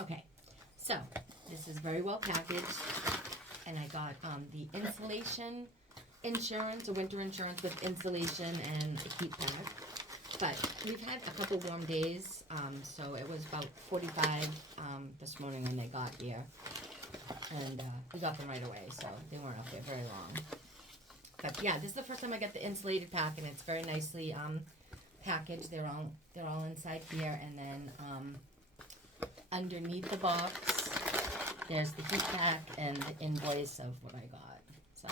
Okay, so this is very well packaged, and I got the insulation insurance, or winter insurance with insulation and a heat pad. But we've had a couple warm days, so it was about 45 this morning when they got here, and we got them right away, so they weren't up there very long. But yeah, this is the first time I got the insulated pack, and it's very nicely packaged. They're all inside here, and then underneath the box, there's the heat pack and the invoice of what I got. So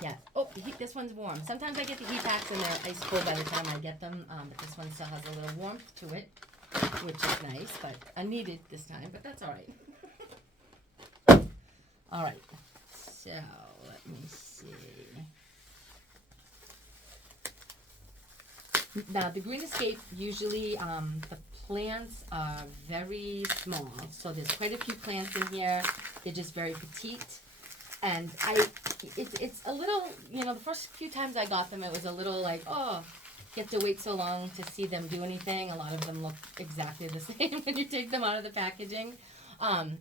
yeah. Oh, this one's warm. Sometimes I get the heat packs and they're ice cold by the time I get them, but this one still has a little warmth to it, which is nice, but unneeded this time, but that's all right. All right. So let me see. Now, the Green Escape, usually the plants are very small. So there's quite a few plants in here. They're just very petite. And it's a little, the first few times I got them, it was a little like, oh, you have to wait so long to see them do anything. A lot of them look exactly the same when you take them out of the packaging. I'm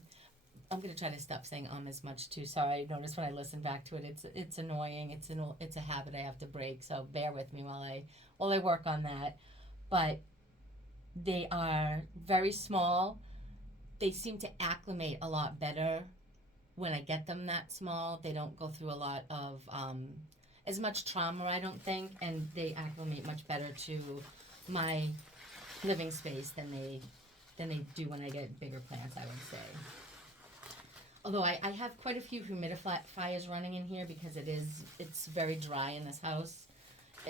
going to try to stop saying as much too. Sorry, I noticed when I listen back to it, it's annoying. It's a habit I have to break. So bear with me while I work on that. But they are very small. They seem to acclimate a lot better when I get them that small. They don't go through a lot of as much trauma, I don't think, and they acclimate much better to my living space than they do when I get bigger plants, I would say. Although I have quite a few humidifiers running in here because it's very dry in this house,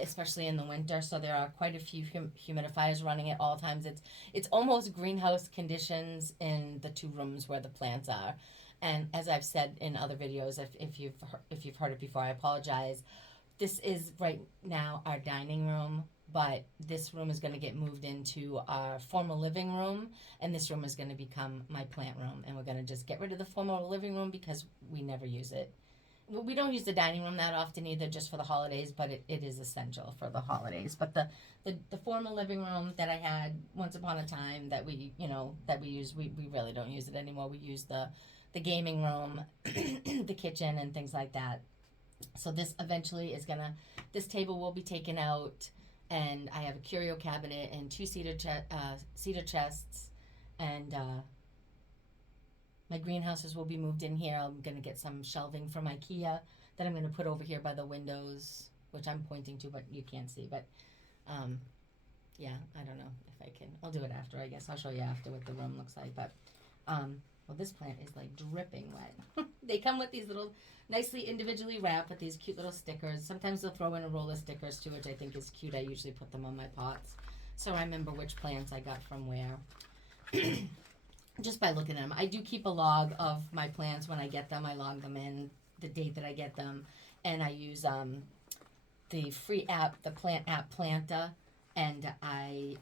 especially in the winter. So there are quite a few humidifiers running at all times. It's almost greenhouse conditions in the two rooms where the plants are. And as I've said in other videos, if you've heard it before, I apologize. This is right now our dining room, but this room is going to get moved into our formal living room, and this room is going to become my plant room. And we're going to just get rid of the formal living room because we never use it. We don't use the dining room that often either, just for the holidays, but it is essential for the holidays. But the formal living room that I had once upon a time that we use, we really don't use it anymore. We use the gaming room, the kitchen, and things like that. So this eventually this table will be taken out, and I have a curio cabinet and two cedar chests, and my greenhouses will be moved in here. I'm going to get some shelving from IKEA that I'm going to put over here by the windows, which I'm pointing to, but you can't see. But yeah, I don't know if I can. I'll do it after, I guess. I'll show you after what the room looks like. But well, this plant is like dripping wet. They come with these little nicely individually wrapped with these cute little stickers. Sometimes they'll throw in a roll of stickers too, which I think is cute. I usually put them on my pots, so I remember which plants I got from where. Just by looking at them. I do keep a log of my plants when I get them. I log them in, the date that I get them, and I use the free app, the plant app Planta, and I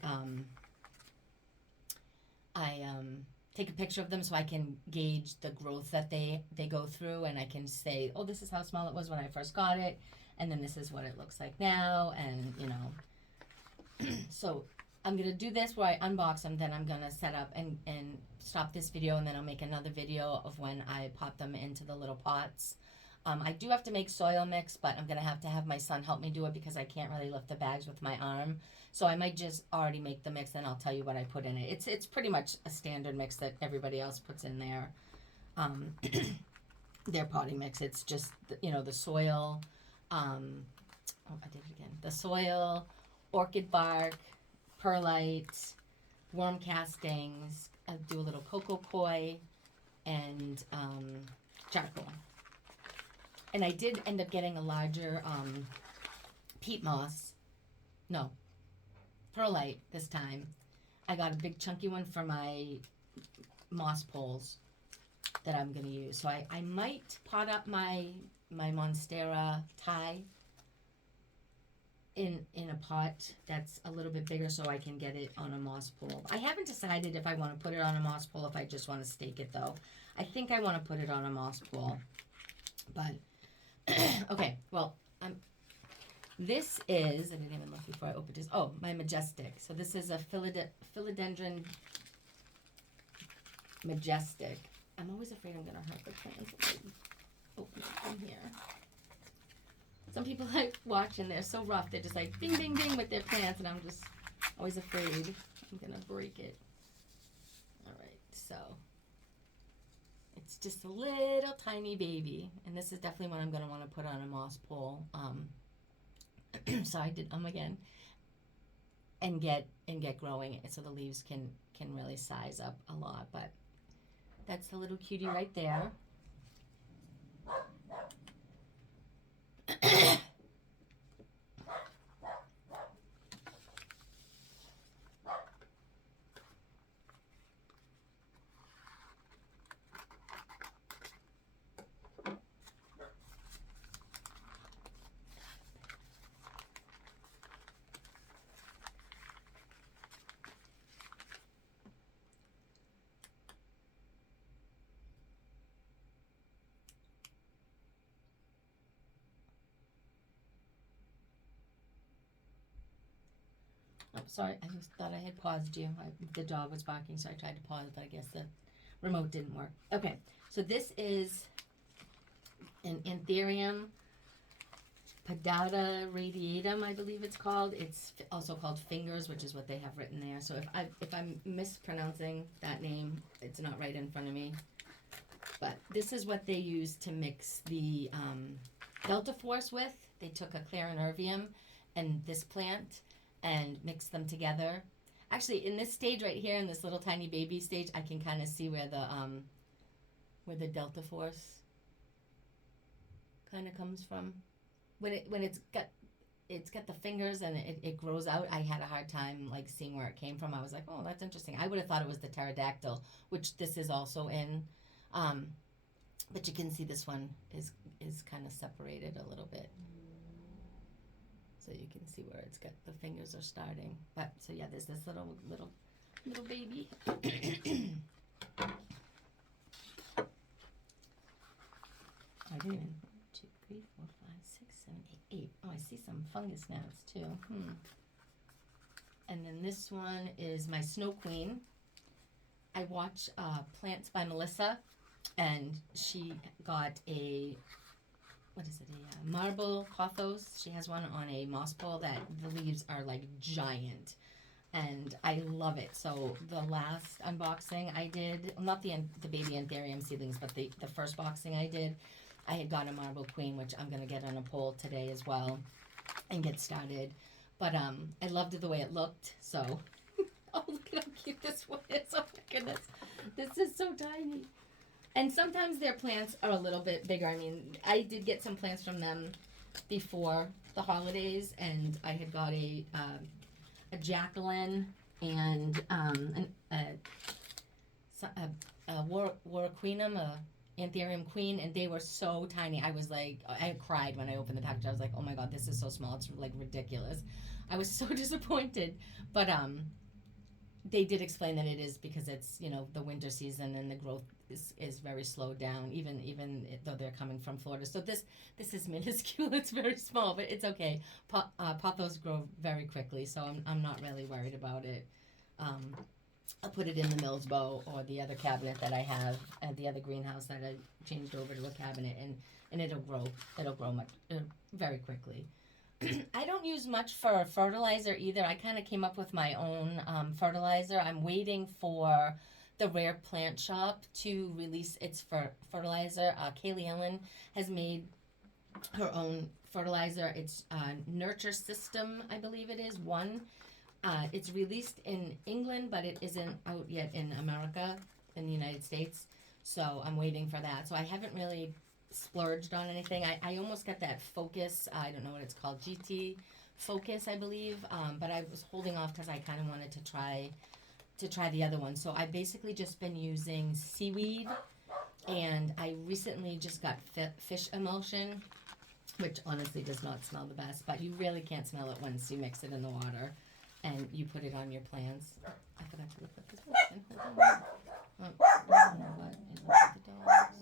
take a picture of them so I can gauge the growth that they go through, and I can say, oh, this is how small it was when I first got it, and then this is what it looks like now, and so I'm going to do this where I unbox them, then I'm going to set up and stop this video, and then I'll make another video of when I pop them into the little pots. I do have to make soil mix, but I'm going to have my son help me do it because I can't really lift the bags with my arm. So I might just already make the mix, and I'll tell you what I put in it. It's pretty much a standard mix that everybody else puts in their potting mix. It's just, the soil, I did it again. The soil, orchid bark, perlite, worm castings. I do a little cocoa coir, and charcoal. And I did end up getting a larger peat moss. No, perlite this time. I got a big chunky one for my moss poles that I'm going to use. So I might pot up my Monstera Thai in a pot that's a little bit bigger so I can get it on a moss pole. I haven't decided if I want to put it on a moss pole, if I just want to stake it though. I think I want to put it on a moss pole. But, okay, well, this is, I didn't even look before I opened this. Oh, my Majestic. So this is a philodendron majestic. I'm always afraid I'm gonna hurt the plants if I open it from here. Some people I watch and they're so rough, they're just like ding, ding, ding with their plants, and I'm just always afraid I'm gonna break it. All right, so it's just a little tiny baby, and this is definitely what I'm gonna want to put on a moss pole. So I did again, and get growing it so the leaves can really size up a lot. But that's the little cutie right there. Oh, sorry, I just thought I had paused you. The dog was barking, so I tried to pause, but I guess the remote didn't work. Okay, so this is an Anthurium pedata radiatum, I believe it's called. It's also called fingers, which is what they have written there. So if I'm mispronouncing that name, it's not right in front of me. But this is what they use to mix the Delta Force with. They took a Clarinervium and this plant and mix them together. Actually, in this stage right here, in this little tiny baby stage, I can kind of see where the Delta Force kind of comes from. When it's got the fingers and it grows out, I had a hard time like seeing where it came from. I was like, oh, that's interesting. I would have thought it was the pterodactyl, which this is also in, but you can see this one is kind of separated a little bit. So you can see where it's got the fingers are starting. But so yeah, there's this little baby. I didn't even 1, 2, 3, 4, 5, 6, 7, 8, 8. Oh, I see some fungus gnats too. And then this one is my Snow Queen. I watch Plants by Melissa, and she got a marble pothos. She has one on a moss pole that the leaves are like giant, and I love it. So the last unboxing I did, not the baby Anthurium seedlings, but the first boxing I did, I had got a marble queen, which I'm gonna get on a pole today as well and get started. But I loved the way it looked. So oh, look at how cute this one is. Oh my goodness, this is so tiny. And sometimes their plants are a little bit bigger. I mean, I did get some plants from them before the holidays, and I had got a Jacqueline and a Warquinum, a Anthurium queen, and they were so tiny. I was like, I cried when I opened the package. I was like, oh my god, this is so small. It's like ridiculous. I was so disappointed, but they did explain that it is because it's, you know, the winter season and the growth is very slowed down, even though they're coming from Florida. So this is minuscule. It's very small, but it's okay. Pothos grow very quickly, so I'm not really worried about it. I'll put it in the Mills bow or the other cabinet that I have at the other greenhouse that I changed over to a cabinet, and it'll grow much very quickly. I don't use much for fertilizer either. I kind of came up with my own fertilizer. I'm waiting for the Rare Plant Shop to release its fertilizer. Kaylee Ellen has made her own fertilizer. It's Nurture System, I believe it is, one. It's released in England, but it isn't out yet in America, in the United States. So I'm waiting for that. So I haven't really splurged on anything. I almost got that Focus, I don't know what it's called, GT Focus, I believe, but I was holding off because I kind of wanted to try the other one. So I've basically just been using seaweed, and I recently just got fish emulsion, which honestly does not smell the best, but you really can't smell it once you mix it in the water and you put it on your plants. I forgot to look up this one. Hold on. Oh, I don't know what is with the dogs.